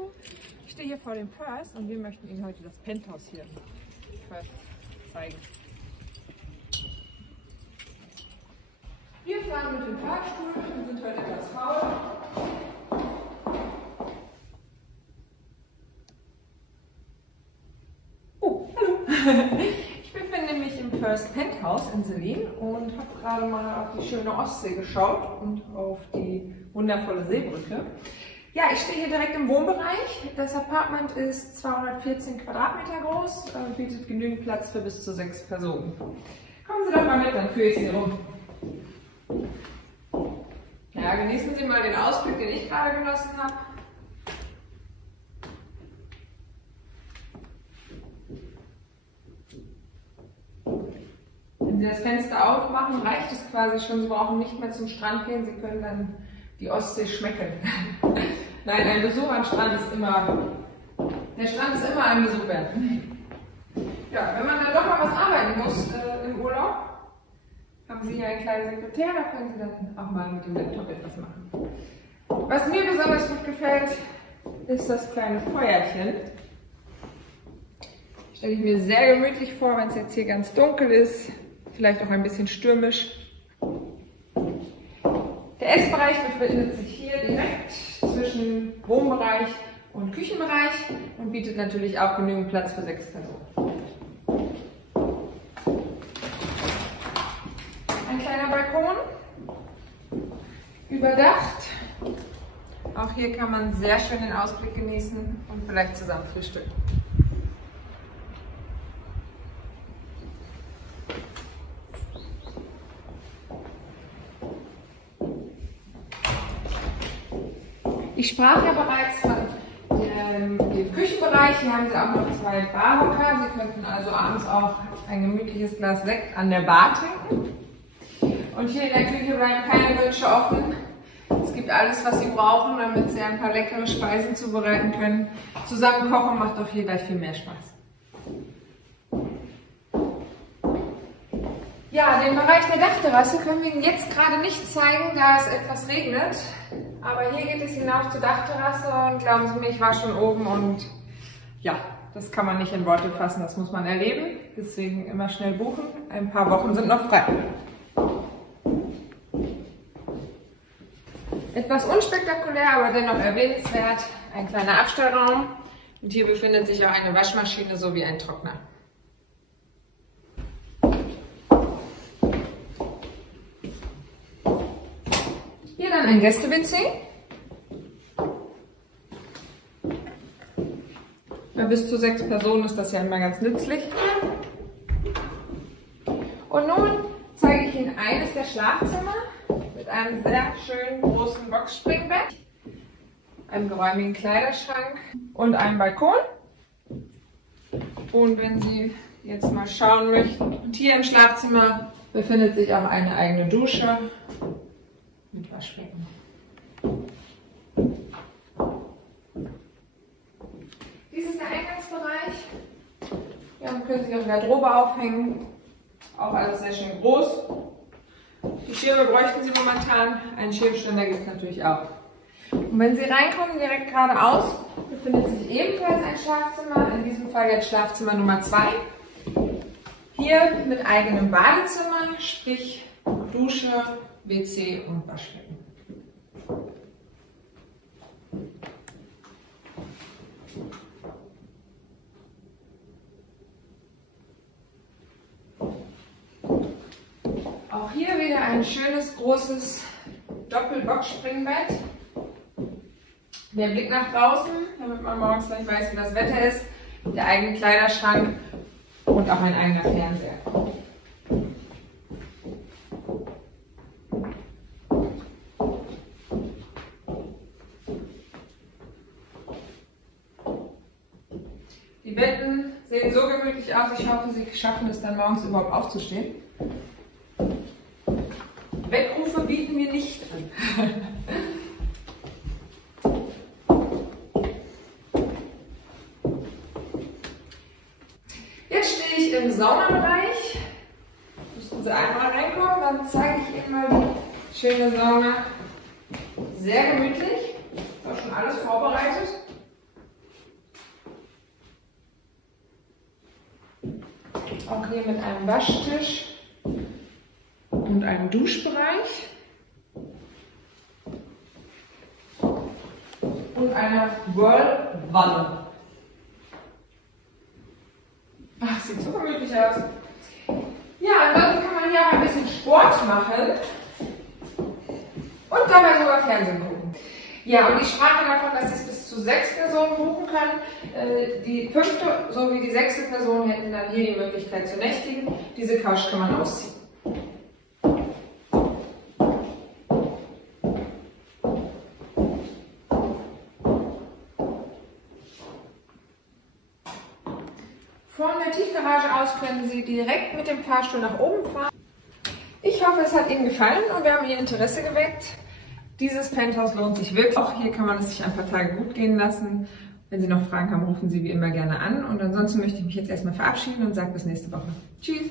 Hallo, ich stehe hier vor dem First und wir möchten Ihnen heute das Penthouse hier im First zeigen. Wir fahren mit dem Fahrstuhl und sind heute etwas faul. Oh, hallo! Ich befinde mich im First Penthouse in Selin und habe gerade mal auf die schöne Ostsee geschaut und auf die wundervolle Seebrücke. Ja, ich stehe hier direkt im Wohnbereich. Das Apartment ist 214 Quadratmeter groß und bietet genügend Platz für bis zu 6 Personen. Kommen Sie doch mal mit, dann führe ich Sie rum. Ja, genießen Sie mal den Ausblick, den ich gerade genossen habe. Wenn Sie das Fenster aufmachen, reicht es quasi schon. Sie brauchen nicht mehr zum Strand gehen. Sie können dann die Ostsee schmecken. Nein, ein Besuch am Strand ist immer, der Strand ist immer ein Besuch wert. Ja, wenn man dann doch mal was arbeiten muss im Urlaub, haben Sie hier einen kleinen Sekretär, da können Sie dann auch mal mit dem Laptop etwas machen. Was mir besonders gut gefällt, ist das kleine Feuerchen. Stelle ich mir sehr gemütlich vor, wenn es jetzt hier ganz dunkel ist, vielleicht auch ein bisschen stürmisch. Der Essbereich befindet sich hier direkt zwischen Wohnbereich und Küchenbereich und bietet natürlich auch genügend Platz für 6 Personen. Ein kleiner Balkon, überdacht. Auch hier kann man sehr schön den Ausblick genießen und vielleicht zusammen frühstücken. Ich sprach ja bereits von dem Küchenbereich. Hier haben Sie auch noch 2 Barhocker. Sie könnten also abends auch ein gemütliches Glas Sekt an der Bar trinken. Und hier in der Küche bleiben keine Wünsche offen. Es gibt alles, was Sie brauchen, damit Sie ein paar leckere Speisen zubereiten können. Zusammen kochen macht doch hier gleich viel mehr Spaß. Ja, den Bereich der Dachterrasse können wir Ihnen jetzt gerade nicht zeigen, da es etwas regnet. Aber hier geht es hinauf zur Dachterrasse und glauben Sie mir, ich war schon oben und ja, das kann man nicht in Worte fassen, das muss man erleben. Deswegen immer schnell buchen, ein paar Wochen sind noch frei. Etwas unspektakulär, aber dennoch erwähnenswert, ein kleiner Abstellraum und hier befindet sich auch eine Waschmaschine sowie ein Trockner. Hier dann ein Gäste-WC. Bei bis zu 6 Personen ist das ja immer ganz nützlich. Und nun zeige ich Ihnen eines der Schlafzimmer mit einem sehr schönen großen Boxspringbett, einem geräumigen Kleiderschrank und einem Balkon. Und wenn Sie jetzt mal schauen möchten, und hier im Schlafzimmer befindet sich auch eine eigene Dusche mit Waschbecken. Dies ist der Eingangsbereich. Hier können Sie Ihre Garderobe aufhängen. Auch alles sehr schön groß. Die Schirme bräuchten Sie momentan. Einen Schirmständer gibt es natürlich auch. Und wenn Sie reinkommen, direkt geradeaus, befindet sich ebenfalls ein Schlafzimmer. In diesem Fall jetzt Schlafzimmer Nummer 2. Hier mit eigenem Badezimmer, sprich Dusche, WC und Waschbecken. Auch hier wieder ein schönes, großes Doppelbox-Springbett. Der Blick nach draußen, damit man morgens gleich weiß, wie das Wetter ist. Der eigene Kleiderschrank und auch ein eigener Fernseher. Die Betten sehen so gemütlich aus, ich hoffe, Sie schaffen es dann morgens überhaupt aufzustehen. Weckrufe bieten wir nicht an. Jetzt stehe ich im Saunabereich. Müssten Sie einmal reinkommen, dann zeige ich Ihnen mal die schöne Sauna. Sehr gemütlich, ist auch schon alles vorbereitet. Auch hier mit einem Waschtisch und einem Duschbereich. Und einer Whirlwanne. Ach, sieht so gemütlich aus. Ja, ansonsten kann man hier auch ein bisschen Sport machen und dabei sogar Fernsehen gucken. Ja, und ich sprach davon, dass Sie es bis zu 6 Personen buchen können. Die 5. sowie die 6. Person hätten dann hier die Möglichkeit zu nächtigen. Diese Couch kann man ausziehen. Von der Tiefgarage aus können Sie direkt mit dem Fahrstuhl nach oben fahren. Ich hoffe, es hat Ihnen gefallen und wir haben Ihr Interesse geweckt. Dieses Penthouse lohnt sich wirklich. Auch hier kann man es sich ein paar Tage gut gehen lassen. Wenn Sie noch Fragen haben, rufen Sie wie immer gerne an. Und ansonsten möchte ich mich jetzt erstmal verabschieden und sage bis nächste Woche. Tschüss!